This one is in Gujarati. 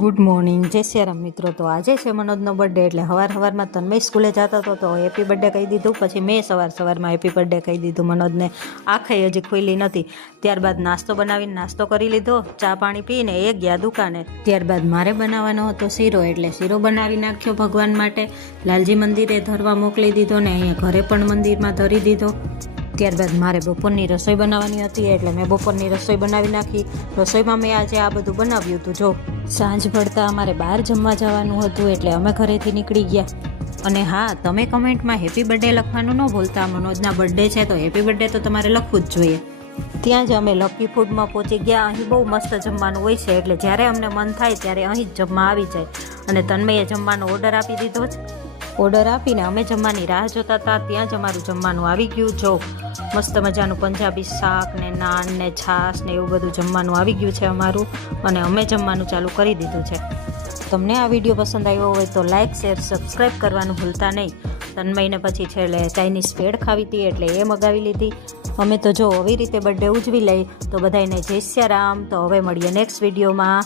ગુડ મોર્નિંગ, જય શ્રી રામ મિત્રો. તો આજે છે મનોજનો બર્થડે, એટલે સવારમાં તન્મય સ્કૂલે જતો હતો તો હેપી બર્થડે કહી દીધું. પછી મેં સવારમાં હેપી બર્થડે કહી દીધું મનોજને. આંખે હજી ખુલી નથી. ત્યારબાદ નાસ્તો બનાવીને નાસ્તો કરી લીધો, ચા પાણી પીને એ ગયા દુકાને. ત્યારબાદ મારે બનાવવાનો હતો શીરો, એટલે શીરો બનાવી નાખ્યો ભગવાન માટે. લાલજી મંદિરે ધરવા મોકલી દીધો ને અહીંયા ઘરે પણ મંદિરમાં ધરી દીધો. ત્યારબાદ મારે બપોરની રસોઈ બનાવવાની હતી, એટલે મેં બપોરની રસોઈ બનાવી નાખી. રસોઈમાં મેં આજે આ બધું બનાવ્યું હતું. જો સાંજ પડતા અમારે બહાર જમવા જવાનું હતું, એટલે અમે ઘરેથી નીકળી ગયા. અને હા, તમે કમેન્ટમાં હેપી બર્થડે લખવાનું ન ભૂલતા. મનોજના બર્થડે છે તો હેપી બર્થડે તો તમારે લખવું જ જોઈએ. ત્યાં જ અમે લકી ફૂડમાં પહોંચી ગયા. અહીં બહુ મસ્ત જમવાનું હોય છે, એટલે જ્યારે અમને મન થાય ત્યારે અહીં જ જમવા આવી જાય. અને તન્મયે જમવાનો ઓર્ડર આપી દીધો જ. ઓર્ડર આપીને અમે જમવાની રાહ જોતા હતા. ત્યાં જ અમારું જમવાનું આવી ગયું. જો મસ્ત મજાનું પંજાબી શાક ને નાન ને છાશ ને એવું બધું જમવાનું આવી ગયું છે અમારું. અને અમે જમવાનું ચાલુ કરી દીધું છે. તમને આ વિડીયો પસંદ આવ્યો હોય તો લાઇક, શેર, સબસ્ક્રાઈબ કરવાનું ભૂલતા નહીં. તન્મયને પછી છેલ્લે ચાઇનીઝ ભેળ ખાવી હતી, એટલે એ મગાવી લીધી. અમે તો જો આવી રીતે બર્થડે ઉજવી લઈ. તો બધાને જય શ્રી રામ. તો હવે મળીએ નેક્સ્ટ વિડીયોમાં.